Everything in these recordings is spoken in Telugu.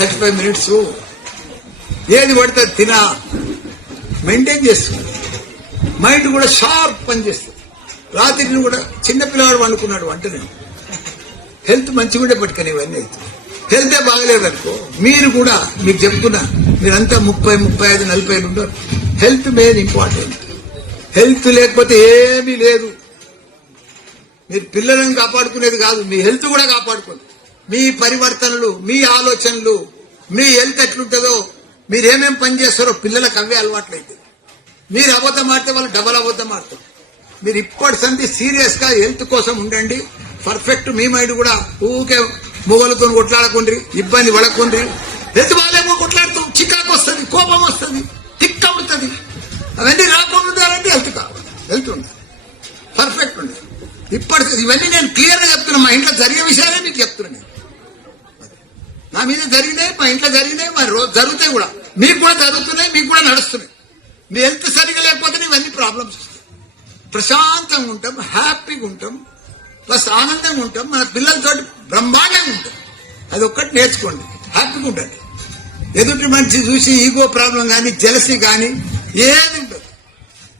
35 minutes ఏది పడితే తినా మెయింటైన్ చేస్తుంది. మైండ్ కూడా షార్ప్ పనిచేస్తుంది. రాత్రిని కూడా చిన్నపిల్లవాడు వండుకున్నాడు వంటనే హెల్త్ మంచిగా ఉండే పట్టుకొని ఇవన్నీ అవుతుంది. హెల్తే బాగలేదు అనుకో మీరు కూడా మీకు చెప్పుకున్నా మీరంతా 30, 35, 40 ఉండరు. Health main important. హెల్త్ లేకపోతే ఏమీ లేదు. మీరు పిల్లలను కాపాడుకునేది కాదు, మీ హెల్త్ కూడా కాపాడుకోండి. మీ పరివర్తనలు, మీ ఆలోచనలు, మీ హెల్త్ ఎట్లుంటుందో, మీరు ఏమేం పని చేస్తారో పిల్లలకు అవే అలవాట్లయితే. మీరు అబద్ధం ఆడితే వాళ్ళు డబల్ అబద్ధం ఆడతారు. మీరు ఇప్పటి సంది సీరియస్ గా హెల్త్ కోసం ఉండండి. పర్ఫెక్ట్. మీ మైండ్ కూడా ఊకే మొగలతో కొట్లాడకుండ్రి, ఇబ్బంది పడకుండ్రి. హెల్త్ బాగాలేమో కొట్లాడుతూ చికాకు వస్తుంది, కోపం వస్తుంది, తిక్క అవుతుంది. అవన్నీ రాకుండా హెల్త్ కావాలి. హెల్త్ ఉండాలి, పర్ఫెక్ట్ ఉండాలి. ఇవన్నీ నేను క్లియర్ గా చెప్తున్నా. మా ఇంట్లో జరిగే విషయాలే మీకు చెప్తున్నా. నేను నా మీద జరిగినాయి, మా ఇంట్లో జరిగినాయి, మరి రోజు జరుగుతాయి కూడా. మీకు కూడా జరుగుతున్నాయి, మీకు కూడా నడుస్తున్నాయి. మీ హెల్త్ సరిగా లేకపోతే ఇవన్నీ ప్రాబ్లమ్స్ వస్తాయి. ప్రశాంతంగా ఉంటాం, హ్యాపీగా ఉంటాం, ప్లస్ ఆనందంగా ఉంటాం, మన పిల్లలతో బ్రహ్మాండంగా ఉంటాం. అది ఒక్కటి నేర్చుకోండి, హ్యాపీగా ఉండండి. ఎదుటి మనిషి చూసి ఈగో ప్రాబ్లం కానీ, జలసీ కానీ ఏది ఉండదు.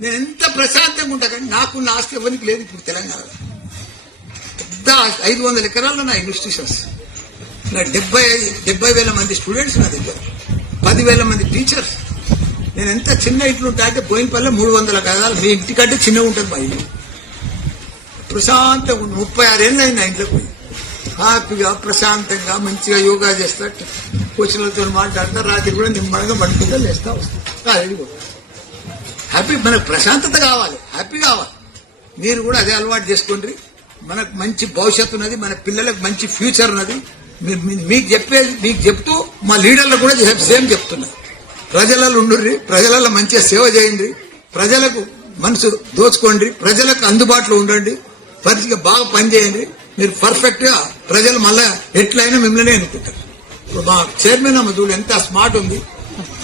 నేను ఎంత ప్రశాంతంగా ఉంటా కానీ నాకున్న ఆస్తి ఎవరికి లేదు. ఇప్పుడు తెలంగాణలో పెద్ద 500 ఎకరాల్లో నా ఇన్స్టిట్యూషన్స్, నా 70,000 మంది స్టూడెంట్స్ నా దగ్గర, 10,000 మంది టీచర్స్. నేను ఎంత చిన్న ఇంట్లో ఉంటా అంటే బోయినపల్లి 300 గదాలు. మీ ఇంటికంటే చిన్నగా ఉంటుంది మా ఇల్లు. ప్రశాంతంగా 36 ఏళ్ళు అయింది నా ఇంట్లోకి పోయి. హ్యాపీగా ప్రశాంతంగా మంచిగా యోగా చేస్తా, కోచ్లతో మాట్లాడతా, రాత్రి కూడా నిమ్మడంగా పడుకుంటా లేస్తా వస్తా. హ్యాపీ. మనకు ప్రశాంతత కావాలి, హ్యాపీ కావాలి. మీరు కూడా అదే అలవాటు చేసుకోండి. మనకు మంచి భవిష్యత్తు ఉన్నది, మన పిల్లలకు మంచి ఫ్యూచర్ ఉన్నది. మీకు చెప్తూ మా లీడర్లకు కూడా సేమ్ చెప్తున్నా. ప్రజలలో ఉండుర్రి, ప్రజలలో మంచిగా సేవ చేయండి, ప్రజలకు మనసు దోచుకోండి, ప్రజలకు అందుబాటులో ఉండండి, పరిస్థితిగా బాగా పనిచేయండి. మీరు పర్ఫెక్ట్ గా ప్రజలు మళ్ళా ఎట్లయినా మిమ్మల్ని అనుకుంటారు. మా చైర్మన్ అమ్మ చూడు ఎంత స్మార్ట్ ఉంది,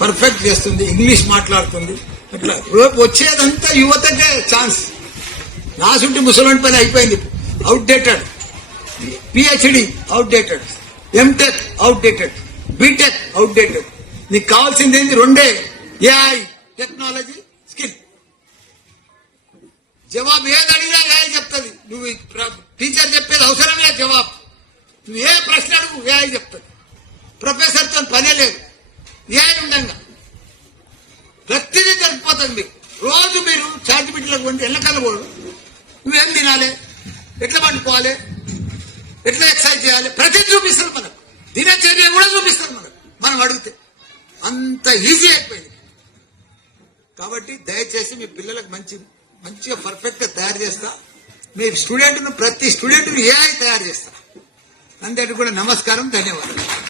పర్ఫెక్ట్ చేస్తుంది, ఇంగ్లీష్ మాట్లాడుతుంది. అట్లా రేపు వచ్చేదంతా యువతకే ఛాన్స్. నాసుంటి ముసలాంటి పని అయిపోయింది, outdated. PhD outdated, MTech outdated, BTech outdated. నీకు కావాల్సింది ఏంటి? 2 ఏఐ, టెక్నాలజీ, స్కిల్. జవాబు ఏది అడిగినా ఏఐ చెప్తుంది. నువ్వు టీచర్ చెప్పేది అవసరం లేదు జవాబు. నువ్వు ఏ ప్రశ్న అడుగు ఏఐ చెప్తుంది. ప్రొఫెసర్తో పనే లేదు. ఏఐ ఉండగా ప్రతిదీ జరిగిపోతుంది మీకు. రోజు మీరు చార్జ్ బిడ్డలకు కొంటే ఎల్లకల్లా పోడు. నువ్వేం తినాలి, ఎట్లా పండుకోవాలి, ఎట్లా ఎక్సర్సైజ్ చేయాలి, ప్రతిదీ చూపిస్తారు మనకు. దినచర్య కూడా చూపిస్తారు మనకు, మనం అడిగితే. అంత ఈజీ అయిపోయింది. కాబట్టి దయచేసి మీ పిల్లలకు మంచిగా పర్ఫెక్ట్ గా తయారు చేస్తా. మీ స్టూడెంట్ ప్రతి స్టూడెంట్ ఏఐ తయారు చేస్తా. అందరికీ కూడా నమస్కారం, ధన్యవాదాలు.